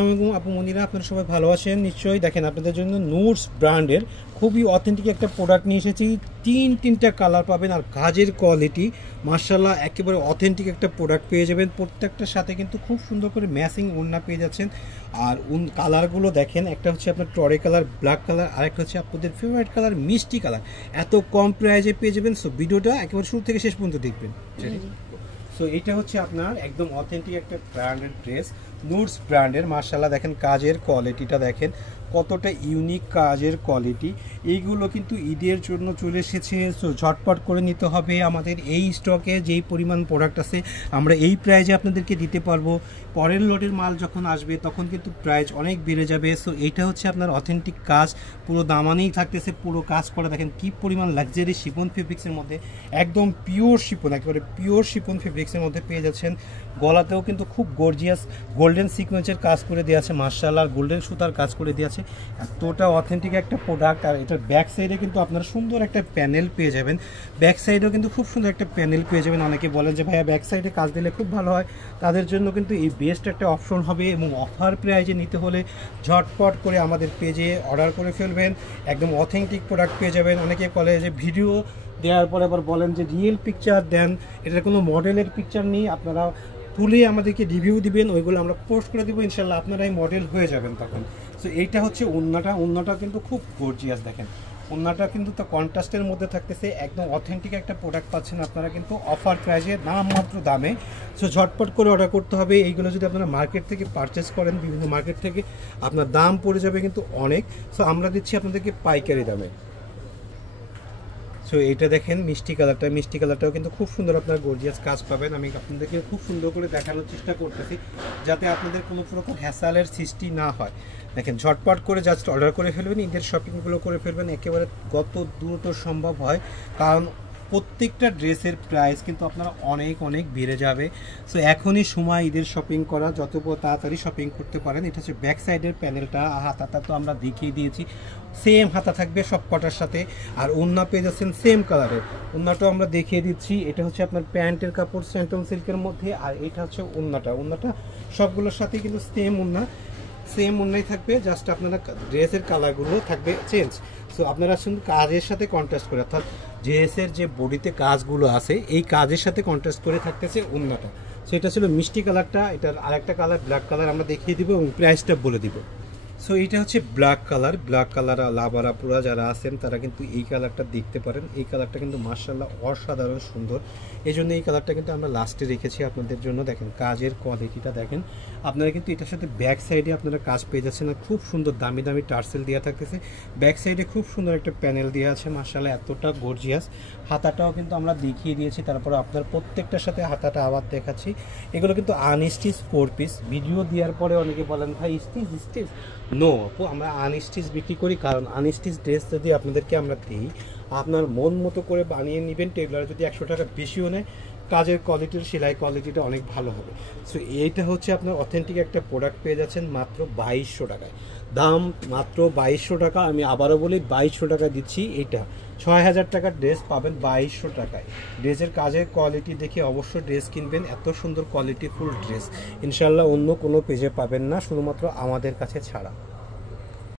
আপু মনিরা, আপনারা সবাই ভালো আছেন নিশ্চয়ই। দেখেন আপনাদের জন্য নুটস ব্র্যান্ডের খুবই অথেন্টিক একটা প্রোডাক্ট নিয়ে এসেছি। তিনটা কালার পাবেন আর কাজের কোয়ালিটি মার্শাল্লাহ একেবারে অথেন্টিক একটা প্রোডাক্ট পেয়ে যাবেন। প্রত্যেকটার সাথে কিন্তু খুব সুন্দর করে ম্যাচিং ওড়না পেয়ে যাচ্ছেন। আর কালারগুলো দেখেন, একটা হচ্ছে আপনার টরে কালার ব্ল্যাক কালার, আরেকটা হচ্ছে আপনাদের ফেভারিট কালার মিষ্টি কালার। এত কম প্রাইজে পেয়ে যাবেন। সো ভিডিওটা একেবারে শুরু থেকে শেষ পর্যন্ত দেখবেন। সো এটা হচ্ছে আপনার একদম অথেন্টিক একটা ব্র্যান্ডের ড্রেস, নুটস ব্র্যান্ডের। মার্শাল্লাহ দেখেন কাজের কোয়ালিটিটা দেখেন কতটা ইউনিক কাজের কোয়ালিটি। এইগুলো কিন্তু ঈদের জন্য চলে এসেছে। সো ঝটপট করে নিতে হবে। আমাদের এই স্টকে যেই পরিমাণ প্রোডাক্ট আছে আমরা এই প্রাইজে আপনাদেরকে দিতে পারবো। পরের লটের মাল যখন আসবে তখন কিন্তু প্রাইস অনেক বেড়ে যাবে। সো এইটা হচ্ছে আপনার অথেন্টিক কাজ, পুরো দামানেই থাকতেছে, পুরো কাজ করা। দেখেন কি পরিমাণ লাক্সারি শিফন ফেব্রিক্সের মধ্যে, একদম পিওর শিফন, একেবারে পিওর শিফন ফেব্রিক্সের মধ্যে পেয়ে যাচ্ছেন। গলাতেও কিন্তু খুব গর্জিয়াস গোল্ডেন সিকোয়েন্সের কাজ করে দেওয়া আছে মার্শাল্লাহ, গোল্ডেন সুতার কাজ করে দেওয়া আছে। এতটা অথেন্টিক একটা প্রোডাক্ট। আর এটার ব্যাক সাইডে কিন্তু আপনারা সুন্দর একটা প্যানেল পেয়ে যাবেন। ব্যাক সাইডেও কিন্তু খুব সুন্দর একটা প্যানেল পেয়ে যাবেন। অনেকে বলেন যে ভাইয়া ব্যাক সাইডে কাজ দিলে খুব ভালো হয়, তাদের জন্য কিন্তু এই বেস্ট একটা অপশন হবে। এবং অফার প্রাইজে নিতে হলে ঝটপট করে আমাদের পেজে অর্ডার করে ফেলবেন, একদম অথেন্টিক প্রোডাক্ট পেয়ে যাবেন। অনেকে বলে যে ভিডিও দেওয়ার পরে আবার বলেন যে রিয়েল পিকচার দেন, এটার কোনো মডেলের পিকচার নেই, আপনারা তুলে আমাদেরকে রিভিউ দিবেন, ওইগুলো আমরা পোস্ট করে দেবো, ইনশাল্লাহ আপনারাই মডেল হয়ে যাবেন তখন। সো এইটা হচ্ছে ওড়নাটা কিন্তু খুব গর্জিয়াস। দেখেন ওড়নাটা কিন্তু তো কন্ট্রাস্টের মধ্যে থাকতেছে, একদম অথেন্টিক একটা প্রোডাক্ট পাচ্ছেন আপনারা কিন্তু অফার প্রাইজে, নামমাত্র দামে। সো ঝটপট করে অর্ডার করতে হবে। এইগুলো যদি আপনারা মার্কেট থেকে পারচেস করেন, বিভিন্ন মার্কেট থেকে, আপনার দাম পড়ে যাবে কিন্তু অনেক। সো আমরা দিচ্ছি আপনাদেরকে পাইকারি দামে। সো এটা দেখেন মিষ্টি কালারটাও কিন্তু খুব সুন্দর, আপনার গর্জিয়াস কাজ পাবেন। আমি আপনাদেরকে খুব সুন্দর করে দেখানোর চেষ্টা করতেছি যাতে আপনাদের কোনো প্রকার হ্যাসালের সৃষ্টি না হয়। দেখেন ঝটপট করে জাস্ট অর্ডার করে ফেলবেন, ঈদের শপিংগুলো করে ফেলবেন একেবারে যত দ্রুত সম্ভব হয়, কারণ প্রত্যেকটা ড্রেসের প্রাইস কিন্তু আপনারা অনেক বেড়ে যাবে। সো এখনই সময় ঈদের শপিং করা, যত তাড়াতাড়ি শপিং করতে পারেন। এটা হচ্ছে ব্যাক সাইডের প্যানেলটা, হাতাটা তো আমরা দেখিয়ে দিয়েছি, সেম হাতা থাকবে সব কটার সাথে। আর ওড়না পেয়ে যাচ্ছেন সেম কালারের, ওড়নাটাও আমরা দেখিয়ে দিচ্ছি। এটা হচ্ছে আপনার প্যান্টের কাপড় স্যান্টন সিল্কের মধ্যে, আর এটা হচ্ছে ওড়নাটা সবগুলোর সাথে কিন্তু সেম ওড়নাই থাকবে, জাস্ট আপনারা ড্রেসের কালারগুলো থাকবে চেঞ্জ। সো আপনারা শুধু কাজের সাথে কন্ট্রাস্ট করে, অর্থাৎ ড্রেসের যে বডিতে কাজগুলো আছে এই কাজের সাথে কন্ট্রাস্ট করে থাকতেছে ওড়নাটা। সো এটা ছিল মিষ্টি কালারটা। এটার আরেকটা কালার ব্ল্যাক কালার আমরা দেখিয়ে দিব এবং প্রাইসটা বলে দিব। সো এইটা হচ্ছে ব্ল্যাক কালার লাভারা পুরা যারা আছেন তারা কিন্তু এই কালারটা দেখতে পারেন। এই কালারটা কিন্তু মার্শাল্লাহ অসাধারণ সুন্দর, এই জন্য এই কালারটা কিন্তু আমরা লাস্টে রেখেছি আপনাদের জন্য। দেখেন কাজের কোয়ালিটিটা দেখেন, আপনারা কিন্তু এটার সাথে ব্যাক সাইডে আপনারা কাজ পেয়ে যাচ্ছেন। আর খুব সুন্দর দামি টার্সেল দেওয়া থাকতেছে, ব্যাক সাইডে খুব সুন্দর একটা প্যানেল দেওয়া আছে মার্শাল্লাহ, এতটা গর্জিয়াস। হাতাটাও কিন্তু আমরা দেখিয়ে দিয়েছি, তারপরে আপনার প্রত্যেকটার সাথে হাতাটা আবার দেখাচ্ছি। এগুলো কিন্তু আনস্টিচ 4 পিস। ভিডিও দেওয়ার পরে অনেকে বলেন ভাই স্টিচ নো আপু, আমরা আনস্টিচ বিক্রি করি, কারণ আনস্টিচ ড্রেস যদি আপনাদেরকে আমরা দিই, আপনার মন মতো করে বানিয়ে নেবেন। টেলার যদি 100 টাকা বেশিও নেয়, কাজের কোয়ালিটির সেলাই কোয়ালিটিটা অনেক ভালো হবে। সো এইটা হচ্ছে আপনার অথেন্টিক একটা প্রোডাক্ট পেয়ে যাচ্ছেন মাত্র 2200 টাকায়। দাম মাত্র 2200 টাকা। আমি আবারও বলি 2200 টাকা দিচ্ছি। এটা 6000 টাকার ড্রেস পাবেন 2200 টাকায়। ড্রেসের কাজের কোয়ালিটি দেখে অবশ্যই ড্রেস কিনবেন, এত সুন্দর কোয়ালিটিফুল ড্রেস ইনশাল্লাহ অন্য কোনো পেজে পাবেন না, শুধুমাত্র আমাদের কাছে ছাড়া।